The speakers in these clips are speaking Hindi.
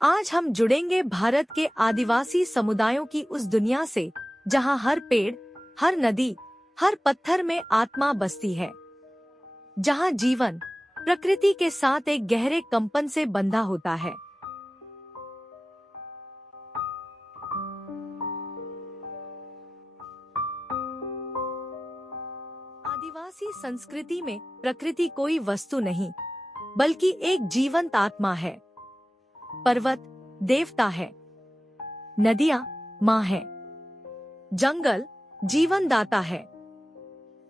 आज हम जुड़ेंगे भारत के आदिवासी समुदायों की उस दुनिया से जहां हर पेड़, हर नदी, हर पत्थर में आत्मा बसती है, जहां जीवन प्रकृति के साथ एक गहरे कंपन से बंधा होता है। आदिवासी संस्कृति में प्रकृति कोई वस्तु नहीं, बल्कि एक जीवंत आत्मा है। पर्वत देवता है, नदियां माँ है, जंगल जीवन दाता है।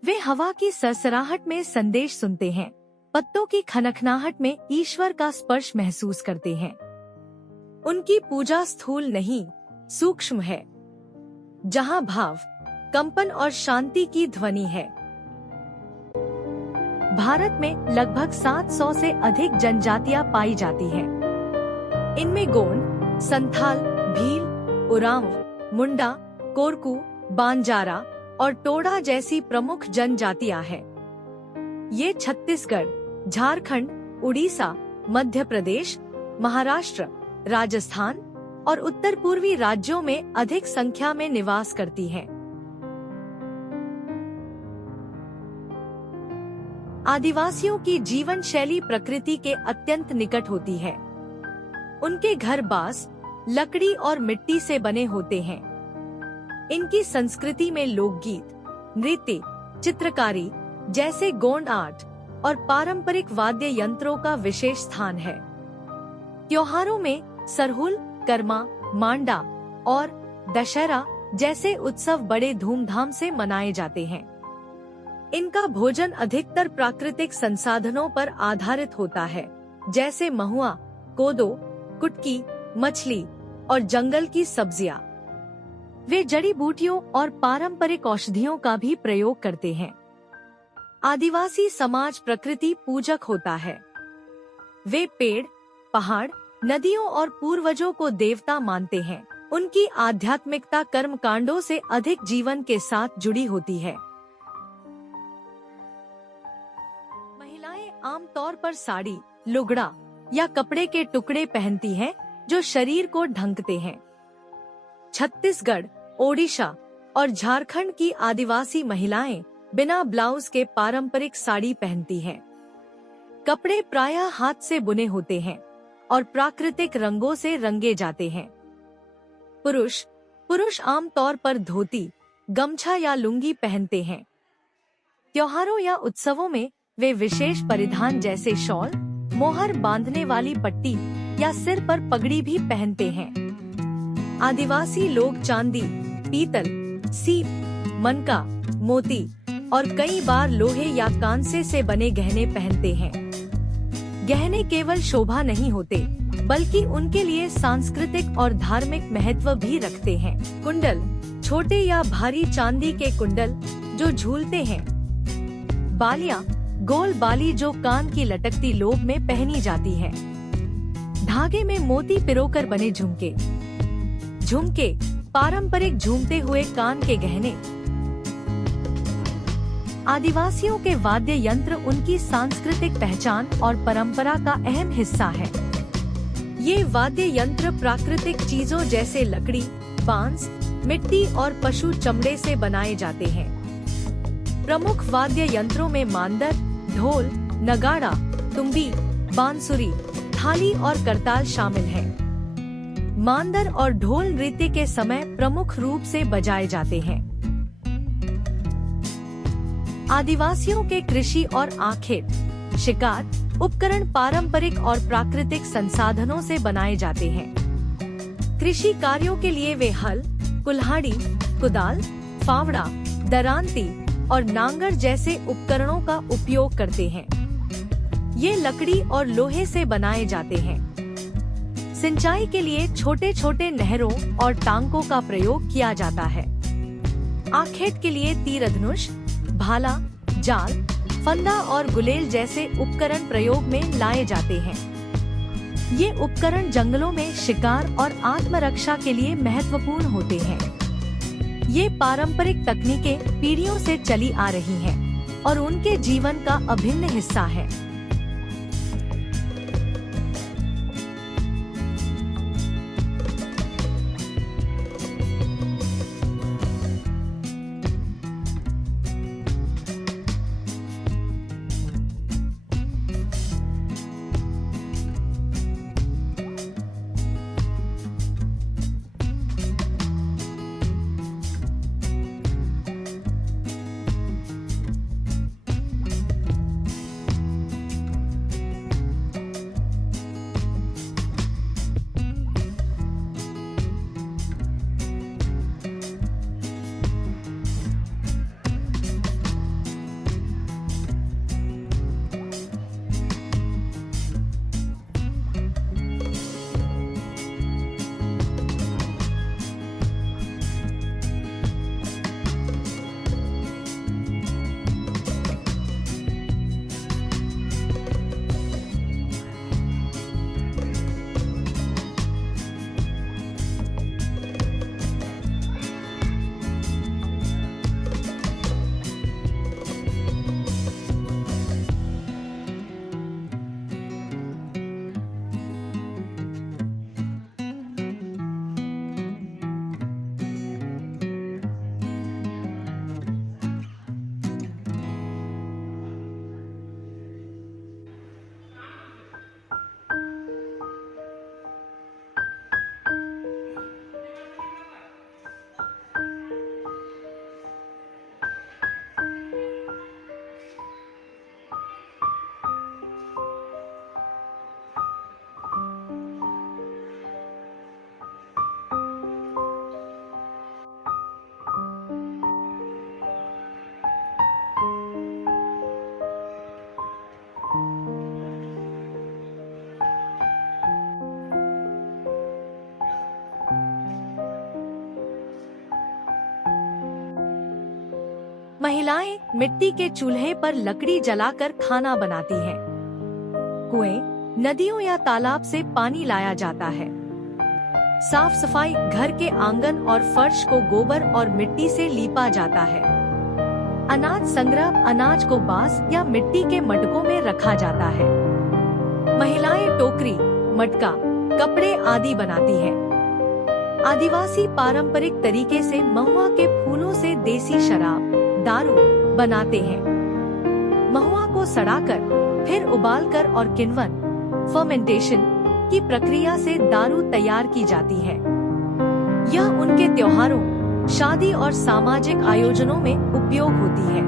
वे हवा की सरसराहट में संदेश सुनते हैं, पत्तों की खनखनाहट में ईश्वर का स्पर्श महसूस करते हैं। उनकी पूजा स्थूल नहीं, सूक्ष्म है, जहां भाव, कंपन और शांति की ध्वनि है। भारत में लगभग 700 से अधिक जनजातियां पाई जाती हैं। इनमें गोंड, संथाल, भील, उरांव, मुंडा, कोरकू, बांजारा और टोडा जैसी प्रमुख जनजातियां हैं। ये छत्तीसगढ़, झारखंड, उड़ीसा, मध्य प्रदेश, महाराष्ट्र, राजस्थान और उत्तर पूर्वी राज्यों में अधिक संख्या में निवास करती हैं। आदिवासियों की जीवन शैली प्रकृति के अत्यंत निकट होती है। उनके घर बांस, लकड़ी और मिट्टी से बने होते हैं। इनकी संस्कृति में लोकगीत, नृत्य, चित्रकारी जैसे गोंड आर्ट और पारंपरिक वाद्य यंत्रों का विशेष स्थान है। त्योहारों में सरहुल, कर्मा, मांडा और दशहरा जैसे उत्सव बड़े धूमधाम से मनाए जाते हैं। इनका भोजन अधिकतर प्राकृतिक संसाधनों पर आधारित होता है, जैसे महुआ, कोदो, कुटकी, मछली और जंगल की सब्जियां। वे जड़ी बूटियों और पारंपरिक औषधियों का भी प्रयोग करते हैं। आदिवासी समाज प्रकृति पूजक होता है। वे पेड़, पहाड़, नदियों और पूर्वजों को देवता मानते हैं। उनकी आध्यात्मिकता कर्मकांडों से अधिक जीवन के साथ जुड़ी होती है। महिलाएं आमतौर पर साड़ी, लुगड़ा या कपड़े के टुकड़े पहनती हैं, जो शरीर को ढकते हैं। छत्तीसगढ़, ओडिशा और झारखंड की आदिवासी महिलाएं बिना ब्लाउज के पारंपरिक साड़ी पहनती हैं। कपड़े प्रायः हाथ से बुने होते हैं और प्राकृतिक रंगों से रंगे जाते हैं। पुरुष आमतौर पर धोती, गमछा या लुंगी पहनते हैं। त्योहारों या उत्सवों में वे विशेष परिधान जैसे शॉल, मोहर बांधने वाली पट्टी या सिर पर पगड़ी भी पहनते हैं। आदिवासी लोग चांदी, पीतल, सीप, मनका, मोती और कई बार लोहे या कांसे से बने गहने पहनते हैं। गहने केवल शोभा नहीं होते, बल्कि उनके लिए सांस्कृतिक और धार्मिक महत्व भी रखते हैं। कुंडल, छोटे या भारी चांदी के कुंडल जो झूलते हैं। बालियां, गोल बाली जो कान की लटकती लोब में पहनी जाती है। धागे में मोती पिरोकर बने झुमके, पारंपरिक झूमते हुए कान के गहने। आदिवासियों के वाद्य यंत्र उनकी सांस्कृतिक पहचान और परंपरा का अहम हिस्सा है। ये वाद्य यंत्र प्राकृतिक चीजों जैसे लकड़ी, बांस, मिट्टी और पशु चमड़े से बनाए जाते हैं। प्रमुख वाद्य यंत्रों में मांदर, ढोल, नगाड़ा, तुम्बी, बांसुरी, थाली और करताल शामिल हैं। मांदर और ढोल नृत्य के समय प्रमुख रूप से बजाए जाते हैं। आदिवासियों के कृषि और आखेट, शिकार उपकरण पारंपरिक और प्राकृतिक संसाधनों से बनाए जाते हैं। कृषि कार्यों के लिए वे हल, कुल्हाड़ी, कुदाल, फावड़ा, दरांती और नांगर जैसे उपकरणों का उपयोग करते हैं। ये लकड़ी और लोहे से बनाए जाते हैं। सिंचाई के लिए छोटे छोटे नहरों और टांकों का प्रयोग किया जाता है। आखेट के लिए तीरधनुष, भाला, जाल, फंदा और गुलेल जैसे उपकरण प्रयोग में लाए जाते हैं। ये उपकरण जंगलों में शिकार और आत्मरक्षा के लिए महत्वपूर्ण होते हैं। ये पारंपरिक तकनीकें पीढ़ियों से चली आ रही हैं और उनके जीवन का अभिन्न हिस्सा है। महिलाएं मिट्टी के चूल्हे पर लकड़ी जलाकर खाना बनाती हैं। कुएं, नदियों या तालाब से पानी लाया जाता है। साफ सफाई, घर के आंगन और फर्श को गोबर और मिट्टी से लीपा जाता है। अनाज संग्रह, अनाज को बांस या मिट्टी के मटकों में रखा जाता है। महिलाएं टोकरी, मटका, कपड़े आदि बनाती हैं। आदिवासी पारंपरिक तरीके से महुआ के फूलों से देसी शराब, दारू बनाते हैं। महुआ को सड़ाकर फिर उबालकर और किण्वन, फर्मेंटेशन की प्रक्रिया से दारू तैयार की जाती है। यह उनके त्योहारों, शादी और सामाजिक आयोजनों में उपयोग होती है।